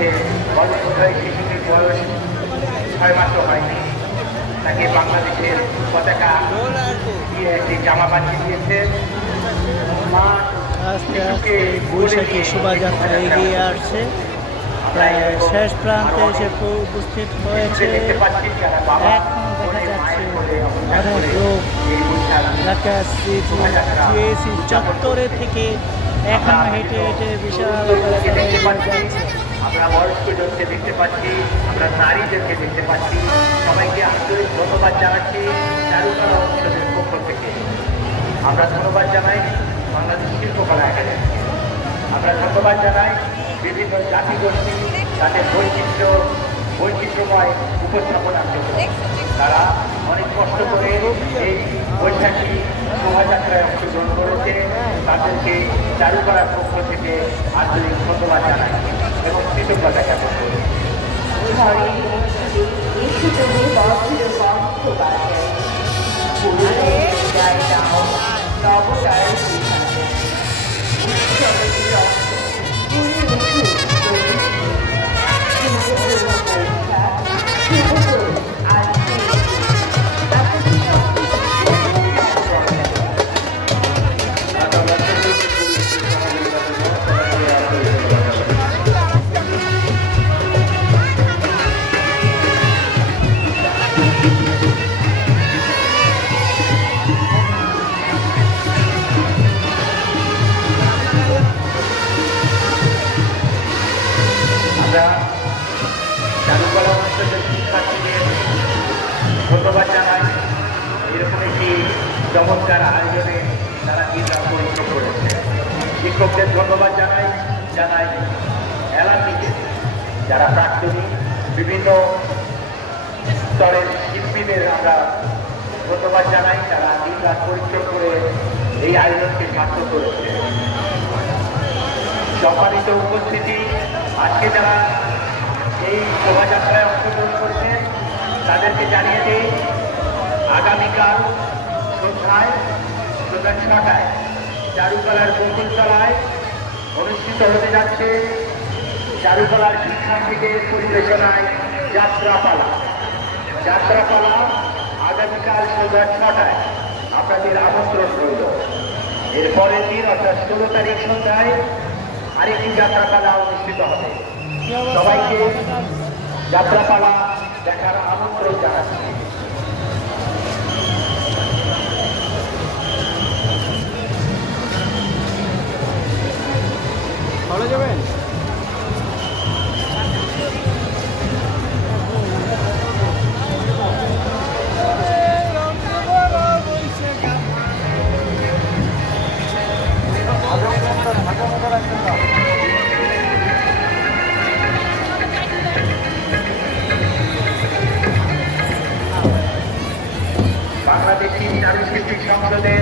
হচ্ছে গর্ভবতী শিশুটির বয়স 6 মাসও হয়নি, তাকে বাংলাদেশের পতাকা দিয়ে একটি জামা বানিয়ে দিয়েছে। মা আস্তে আস্তে বৈশাখী শোভাযাত্রা এগিয়ে আসছে, প্রায় শেষ প্রান্তে এসে উপস্থিত হয়েছে। এখন দেখা যাচ্ছে অনেক লোক ঢাকা সিএসি চত্বরে থেকে এখন হেঁটে হেঁটে বিশাল যাচ্ছে। আমরা বয়স্কদেরকে দেখতে পাচ্ছি, আমরা নারীদেরকে দেখতে পাচ্ছি। সবাইকে আন্তরিক ধন্যবাদ জানাচ্ছি চারুকলা অনুষদের পক্ষ থেকে। আমরা ধন্যবাদ জানাই বাংলাদেশ শিল্পকলা একাডেমি। আমরা ধন্যবাদ জানাই বিভিন্ন জাতিগোষ্ঠী তাদের বৈচিত্র্যময় উপস্থাপনার জন্য। তারা অনেক কষ্ট করে এই বৈশাখী শোভাযাত্রায় অংশগ্রহণ করেছে। তাদেরকে চারুকলার পক্ষ থেকে আন্তরিক ধন্যবাদ জানাই এবং কৃতজ্ঞতা জ্ঞাপন করি। আমরা চারুকলা অনুষদের শিক্ষার্থীদের ধন্যবাদ জানাই। এরকম একটি চমৎকার আয়োজনে তারা দিনরাত পরিশ্রম করেছে। শিক্ষকদের ধন্যবাদ জানাই এলাকাকে, যারা প্রাক্তনী বিভিন্ন স্তরের শিল্পীদের আমরা ধন্যবাদ জানাই, তারা দিনরাত পরিশ্রম করে এই আয়োজনকে সার্থক করেছে। সম্মানিত উপস্থিতি, আজকে যারা এই শোভাযাত্রায় অংশগ্রহণ করছেন তাদেরকে জানিয়ে দিই, আগামীকাল সন্ধ্যা 6টায় চারুকলার বকুলতলায় অনুষ্ঠিত হতে যাচ্ছে চারুকলার শিক্ষার্থীদের পরিবেশনায় যাত্রাপালা। আগামীকাল সন্ধ্যা 6টায় আপনাদের আমন্ত্রণ রইল। এর পরের দিন অর্থাৎ 16 তারিখ সন্ধ্যায় আরেকটি যাত্রাপালা অনুষ্ঠিত হবে। সবাইকে যাত্রাপালা দেখার আমন্ত্রণ জানাচ্ছি। ভালো যাবেন। বাংলাদেশী নারী শিল্পী সংসদের